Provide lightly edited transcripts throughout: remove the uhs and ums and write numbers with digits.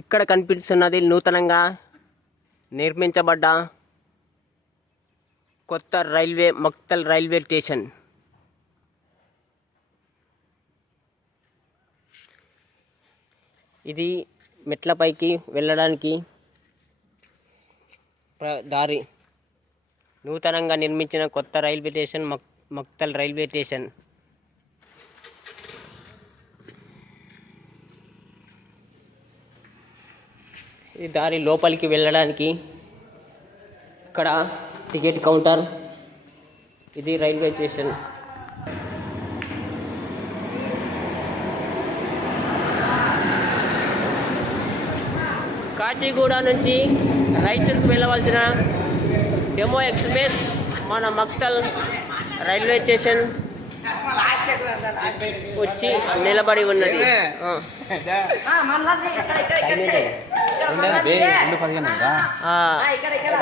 ఇక్కడ కనిపిస్తున్నది నూతనంగా నిర్మించబడ్డ కొత్త మక్తల్ రైల్వే స్టేషన్. ఇది మెట్లపైకి వెళ్ళడానికి దారి. నూతనంగా నిర్మించిన కొత్త railway station Maktal railway station. ఈ దారి లోపలికి వెళ్ళడానికి ఇక్కడ టికెట్ కౌంటర్. ఇది రైల్వే స్టేషన్. కాచిగూడ నుంచి రాయచూర్కు వెళ్ళవలసిన డెమో ఎక్స్ప్రెస్ మన మక్తల్ రైల్వే స్టేషన్ వచ్చి నిలబడి ఉన్నది.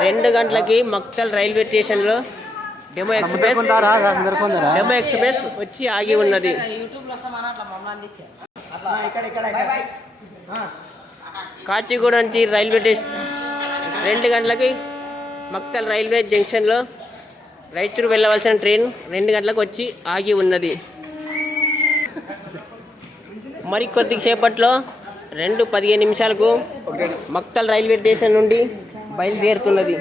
2 గంటలకి మక్తల్ రైల్వే స్టేషన్లో డెమో ఎక్స్ప్రెస్ వచ్చి ఆగి ఉన్నది. కాచిగూడ నుంచి రైల్వే స్టేషన్ 2 గంటలకి మక్తల్ రైల్వే జంక్షన్లో రాయచూరు వెళ్ళవలసిన ట్రైన్ 2 గంటలకు వచ్చి ఆగి ఉన్నది. మరికొద్ది సేపట్లో 2:15 మక్తల్ రైల్వే స్టేషన్ నుండి బయలుదేరుతున్నది.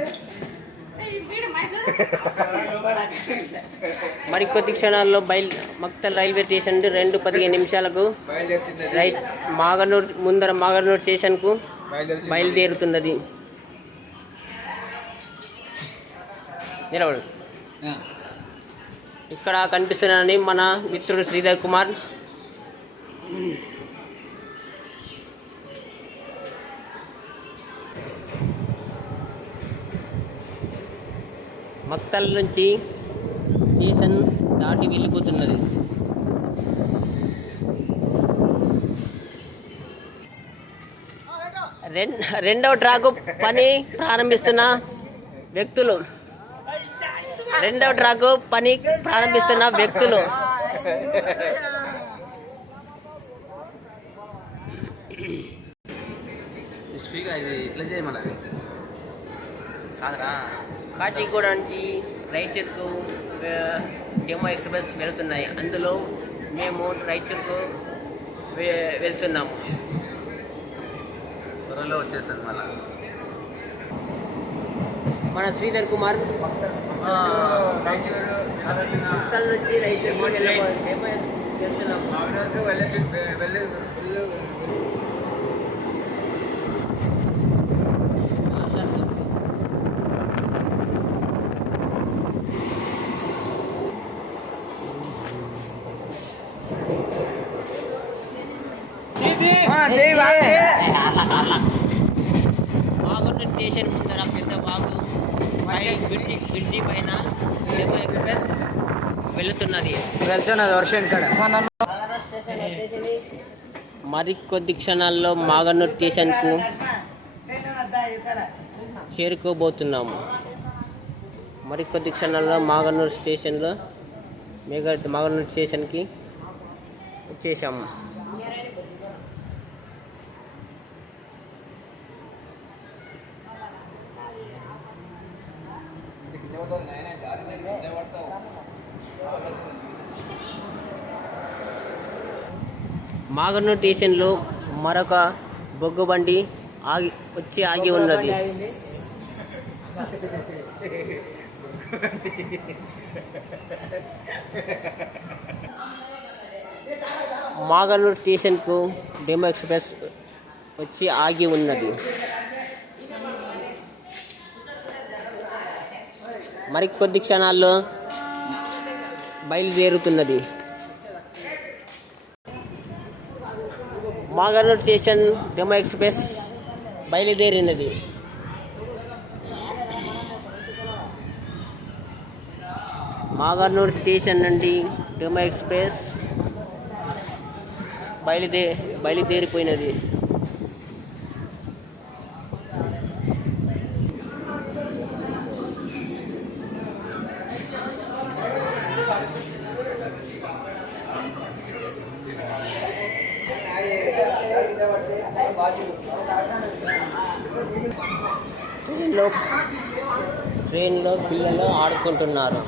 మరికొద్ది క్షణాల్లో మక్తల్ రైల్వే స్టేషన్ నుండి 2:15 మాగనూర్ స్టేషన్కు బయలుదేరుతున్నది. నిలబడు. ఇక్కడ కనిపిస్తున్నానని మన మిత్రుడు శ్రీధర్ కుమార్. మక్తల్ నుంచి స్టేషన్ దాటి వెళ్ళిపోతున్నది. రెండవ ట్రాకు పని ప్రారంభిస్తున్న వ్యక్తులు. కాచిగూడ నుంచి రాయచూర్కు డెమో ఎక్స్ప్రెస్ వెళుతున్నాయి. అందులో మేము రాయచూర్కు వెళ్తున్నాము. త్వరలో వచ్చేస్తుంది. మన శ్రీధర్ కుమార్ మక్తల్ నుంచి రాయచూర్కు వెళ్తున్నాము. మాగనూర్ స్టేషన్ ముందర పెద్ద వాగు బ్రిడ్జి పైన డెమో ఎక్స్ప్రెస్ వెళ్తున్నది. వర్షం ఇక్కడ. మరికొద్ది క్షణాల్లో మాగనూర్ స్టేషన్కు చేరుకోబోతున్నాము. మరికొద్ది క్షణాల్లో మాగనూర్ స్టేషన్కి వచ్చేసాము. మాగనూర్ స్టేషన్లో మరొక బొగ్గు బండి ఆగి ఉన్నది. మాగనూర్ స్టేషన్కు డెమో ఎక్స్ప్రెస్ వచ్చి ఆగి ఉన్నది. మరికొద్ది క్షణాల్లో బయలుదేరుతున్నది. మాగనూర్ స్టేషన్ డెమో ఎక్స్ప్రెస్ బయలుదేరినది. మాగనూర్ స్టేషన్ నుండి డెమో ఎక్స్ప్రెస్ బయలుదేరిపోయినది. ట్రైన్లో పిల్లలు ఆడుకుంటున్నారు.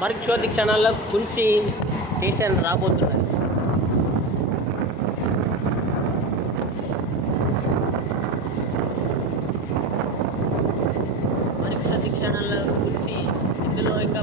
మరికొద్ది క్షణాల్లో కుల్చి స్టేషన్ రాబోతున్నది. మరికొద్ది క్షణాల్లో కుల్చి ఇందులో ఇంకా